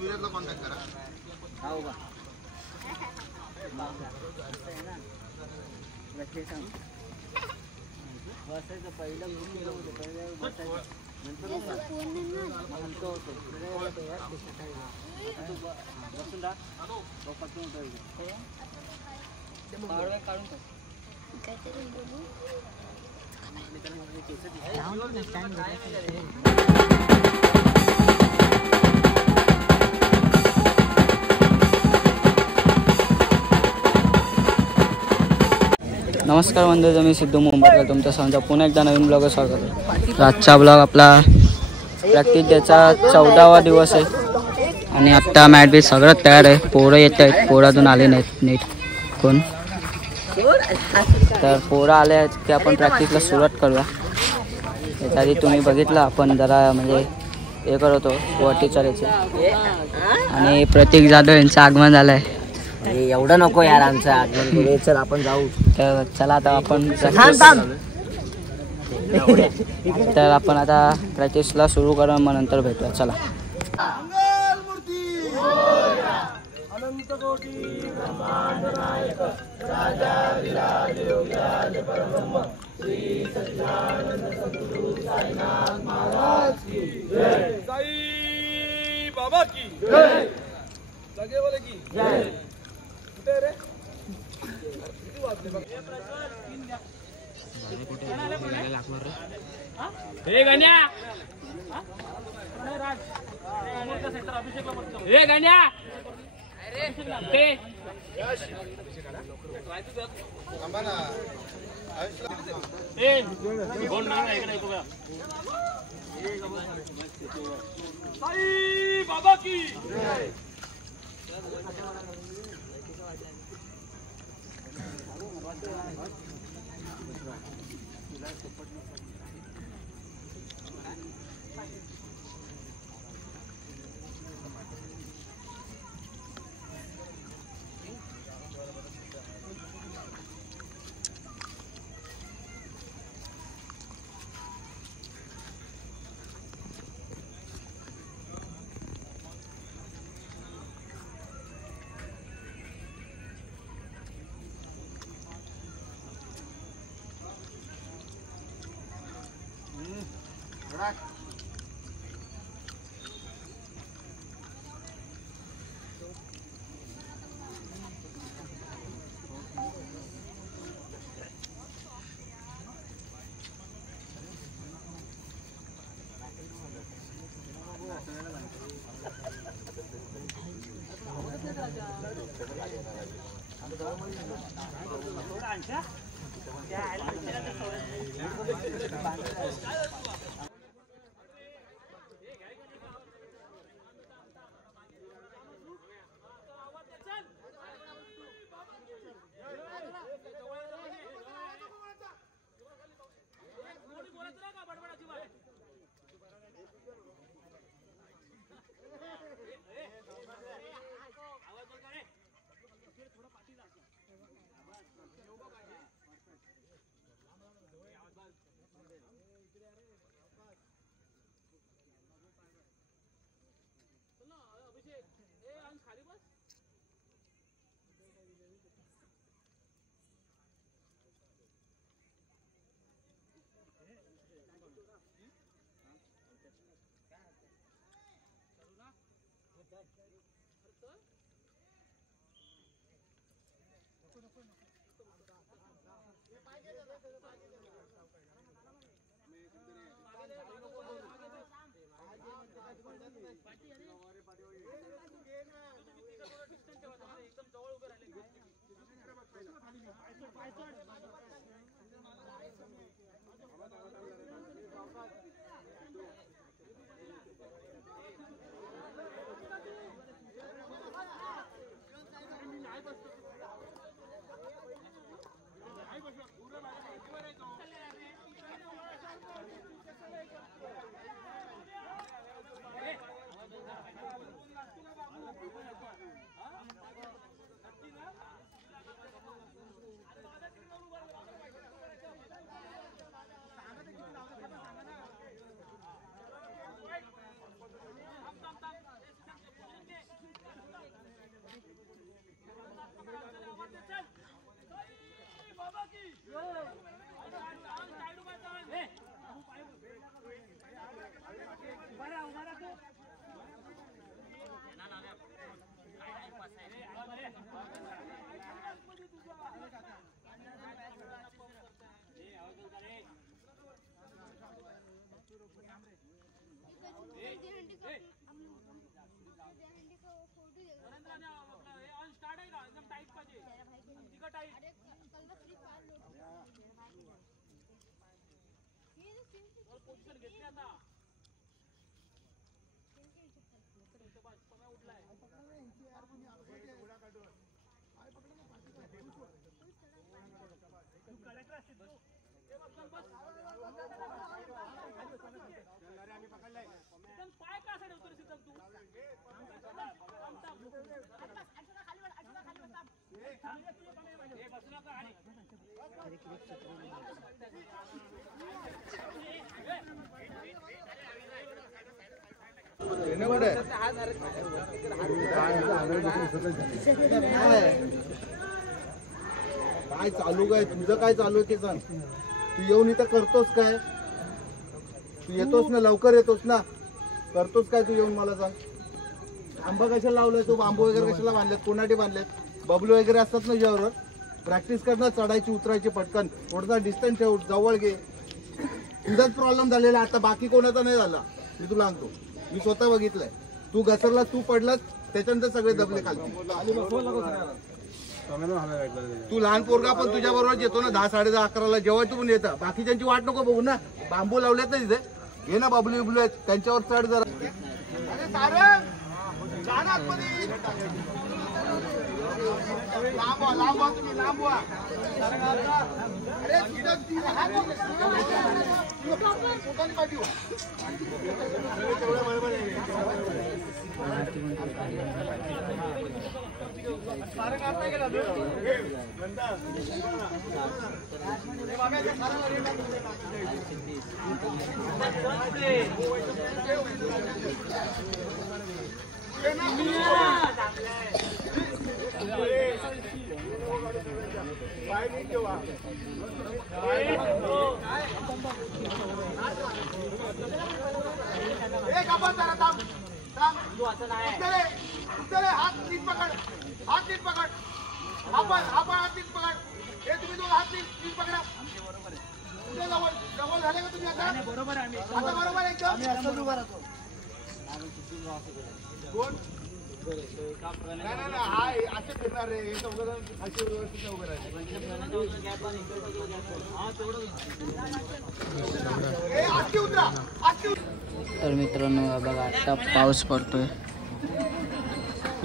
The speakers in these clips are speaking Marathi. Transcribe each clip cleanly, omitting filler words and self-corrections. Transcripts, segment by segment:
विराटला कॉन्टॅक्ट करा. हो का बसायचं पहिलं म्हणतो होतो बसून काढून नमस्कार मंडळी, मी सिद्धू मुंबईकर तुमच्या सर्वांचा पुन्हा एकदा नवीन ब्लॉग स्वागत आहे. आजचा ब्लॉग आपला प्रॅक्टिस डेचा 14वा दिवस आहे आणि आत्ता मॅच बी सगळं तयार आहे. पोरं येत आहेत, पोरातून आले नाहीत नीट कोण, तर पोरं आले आहेत की आपण प्रॅक्टिसला सुरुवात करूया. त्याच्या आधी तुम्ही बघितलं आपण जरा म्हणजे हे करतो वरती चढायचे आणि प्रतीक जाधव यांचं आगमन झालं आहे. एवढं नको यार आमचं आगमन करू, चल आपण जाऊ. तर चला आता आपण तर आपण आता प्रॅक्टिसला सुरू करू, मग नंतर भेटूया. चला. बाबा की जय, लगे वाले की जय. कुठे रे किती वाजले हे गण्या, हे गण्या बाबा की स्टार्ट आहे ना एकदम टाईट पाहिजे तिकडे टाईट पोझिशन घेतली आता उठलाय पाय का असं ठेवतो सिद्धम तू बसू नका आणि काय चालू काय तुझं काय चालू आहे ते सांग. तू येऊन इथं करतोस काय? तू येतोस ना, लवकर येतोस ना, करतोस काय तू येऊन मला सांग. आंबा कशाला लावलाय तू? बांबू वगैरे कशाला बांधलेत? कोणाटे बांधलेत? बबलू वगैरे असतात ना ज्यावर प्रॅक्टिस करणं, चढायची उतरायची पटकन, थोडासा डिस्टन्स ठेव, जवळ घे. तुझाच प्रॉब्लेम झालेला आता, बाकी कोणाचा नाही झाला. मी तुला सांगतो, मी स्वतः बघितलंय. तू घसरलास, तू पडलास, त्याच्यानंतर सगळे दबले खाली. तू लहान पोरगा पण तुझ्या बरोबर येतो ना 10, 10:30, 11ला जेव्हा तू पण येतं. बाकीच्यांची वाट नको बघू ना. बांबू लावलेत ना तिथे, हे ना बबलू बिबलू आहेत, त्यांच्यावर चढ जरा. लांब व्हा तुम्ही, लांब व्हा. हात नीट पकड, हात नीट पकड. आपण हात नीट पकड. हे तुम्ही दोन हात नीट पकडा. जवळ झाले का तुम्ही आता? बरोबर आहे. आता बरोबर आहे एकदम. कोण? नाही हा असे फिरणार रे. हे चौघ असे व्यवस्थित उभे राहिले. तर मित्रांनो बघा, आता पाऊस पडतोय,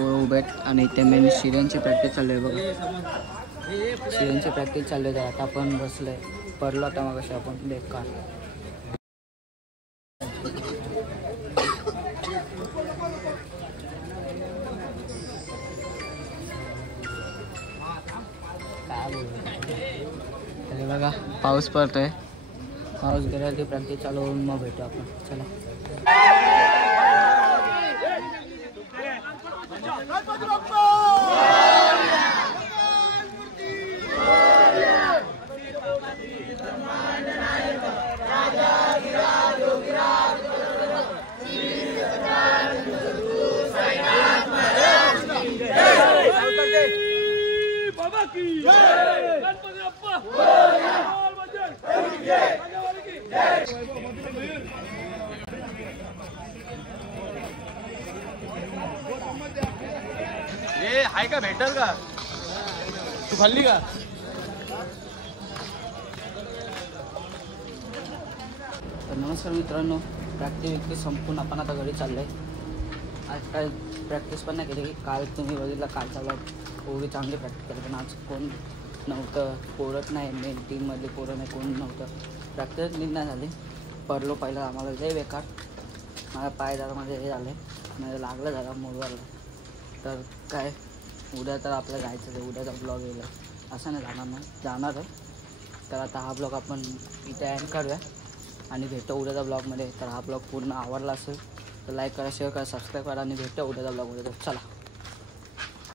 उभे आणि इथे मेन शिऱ्यांची प्रॅक्टिस चालू आहे बघा. शिऱ्यांची प्रॅक्टिस चालू आहे. आता आपण बसलोय, पडलो आता मग कशा आपण बेकार. काय बोलू बघा, पाऊस पडतोय. पाऊस गेला की प्रॅक्टिस चालू होऊन मग भेटू आपण. चला. बाबा की गणपती बाप्पा हे हाय का, भेटल का? तू खाल्ली का? तर नमस्कार मित्रांनो, प्रॅक्टिस संपून आपण आता घरी चाललो आहे. आज काय प्रॅक्टिस पण नाही केली. काल तुम्ही बघितलं, कालचा ब्लॉग पोरी चांगली प्रॅक्टिस केली, पण आज कोण नव्हतं, पोरत नाही, मेन टीममधले पोरं नाही, कोण नव्हतं. प्रॅक्टिस नीट नाही झाली. पडलो पहिला, आम्हाला लय बेकार. मला पाय जरा माझे हे झाले, म्हणजे लागलं जरा मोडवायला. तर काय उद्या तर आपलं जायचं आहे, उद्याचा ब्लॉग येईल. असं नाही जाणार आहे. तर आता हा ब्लॉग आपण इथे एंड करूया आणि भेटू उद्याच्या ब्लॉगमध्ये. तर हा ब्लॉग पूर्ण आवडला असेल तर लाईक करा, शेअर करा, सबस्क्राईब करा आणि भेटू उद्याच्या ब्लॉगमध्ये. तर चला.